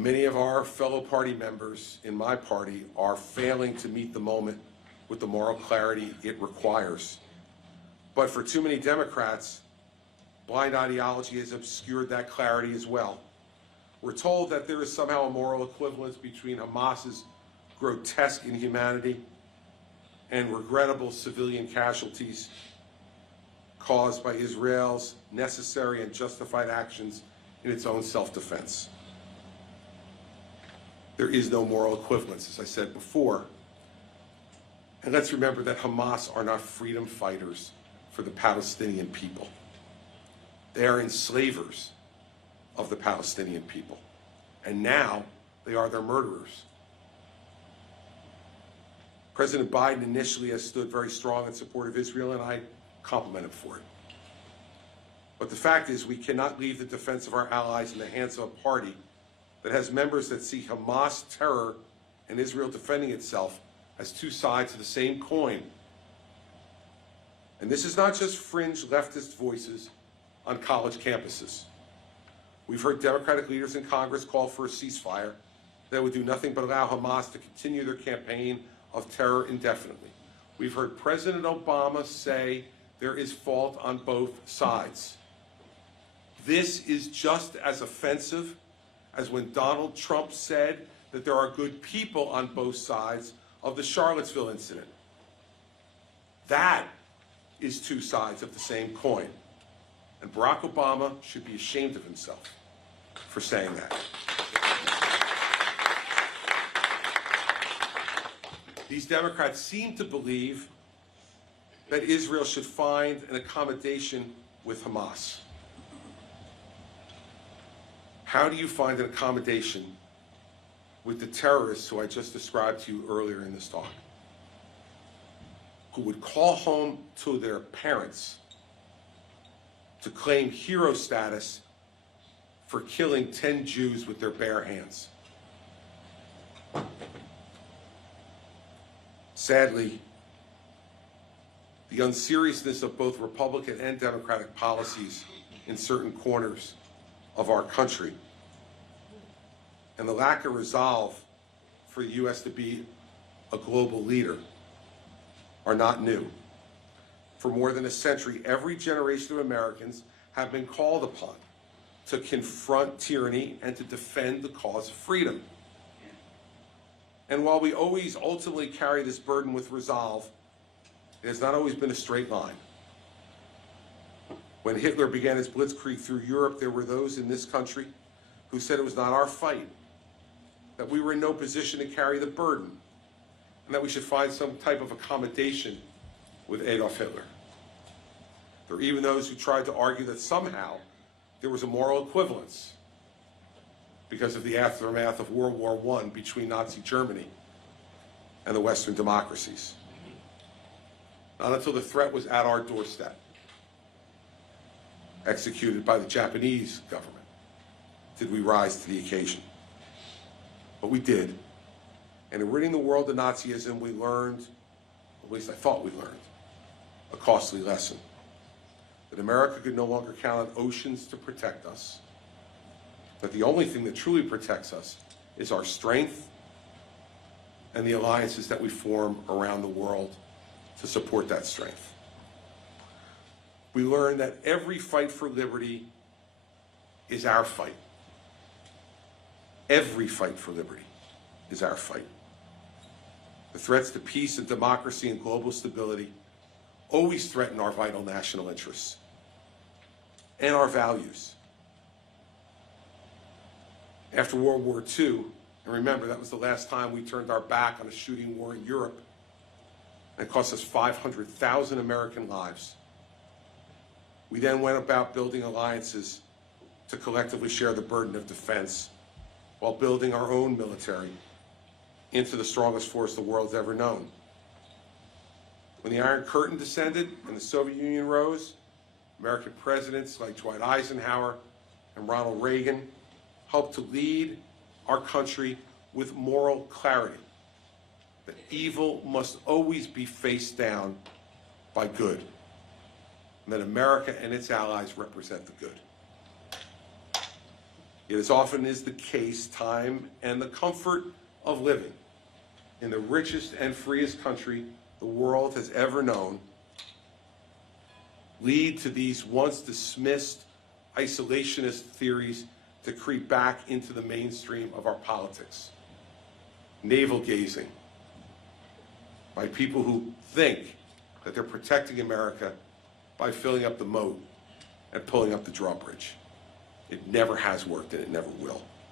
Many of our fellow party members in my party are failing to meet the moment with the moral clarity it requires. But for too many Democrats, blind ideology has obscured that clarity as well. We're told that there is somehow a moral equivalence between Hamas's grotesque inhumanity and regrettable civilian casualties caused by Israel's necessary and justified actions in its own self-defense. There is no moral equivalence, as I said before. And let's remember that Hamas are not freedom fighters for the Palestinian people. They are enslavers of the Palestinian people. And now they are their murderers. President Biden initially has stood very strong in support of Israel, and I compliment him for it. But the fact is, we cannot leave the defense of our allies in the hands of a party that has members that see Hamas terror and Israel defending itself as two sides of the same coin. And this is not just fringe leftist voices on college campuses. We've heard Democratic leaders in Congress call for a ceasefire that would do nothing but allow Hamas to continue their campaign of terror indefinitely. We've heard President Obama say there is fault on both sides. This is just as offensive as when Donald Trump said that there are good people on both sides of the Charlottesville incident. That is two sides of the same coin. And Barack Obama should be ashamed of himself for saying that. These Democrats seem to believe that Israel should find an accommodation with Hamas. How do you find an accommodation with the terrorists who I just described to you earlier in this talk, who would call home to their parents to claim hero status for killing 10 Jews with their bare hands? Sadly, the unseriousness of both Republican and Democratic policies in certain corners of our country and the lack of resolve for the U.S. to be a global leader are not new. For more than a century, every generation of Americans have been called upon to confront tyranny and to defend the cause of freedom. And while we always ultimately carry this burden with resolve, it has not always been a straight line. When Hitler began his blitzkrieg through Europe, there were those in this country who said it was not our fight, that we were in no position to carry the burden, and that we should find some type of accommodation with Adolf Hitler. There were even those who tried to argue that somehow there was a moral equivalence because of the aftermath of World War I between Nazi Germany and the Western democracies. Not until the threat was at our doorstep, executed by the Japanese government, did we rise to the occasion. But we did. And in ridding the world of Nazism, we learned, at least I thought we learned, a costly lesson. That America could no longer count on oceans to protect us. That the only thing that truly protects us is our strength and the alliances that we form around the world to support that strength. We learned that every fight for liberty is our fight. Every fight for liberty is our fight. The threats to peace and democracy and global stability always threaten our vital national interests and our values. After World War II, and remember that was the last time we turned our back on a shooting war in Europe, and it cost us 500,000 American lives. We then went about building alliances to collectively share the burden of defense while building our own military into the strongest force the world's ever known. When the Iron Curtain descended and the Soviet Union rose, American presidents like Dwight Eisenhower and Ronald Reagan helped to lead our country with moral clarity, that evil must always be faced down by good, and that America and its allies represent the good. Yet as often is the case, time and the comfort of living in the richest and freest country the world has ever known lead to these once dismissed isolationist theories to creep back into the mainstream of our politics. Navel gazing by people who think that they're protecting America by filling up the moat and pulling up the drawbridge. It never has worked and it never will.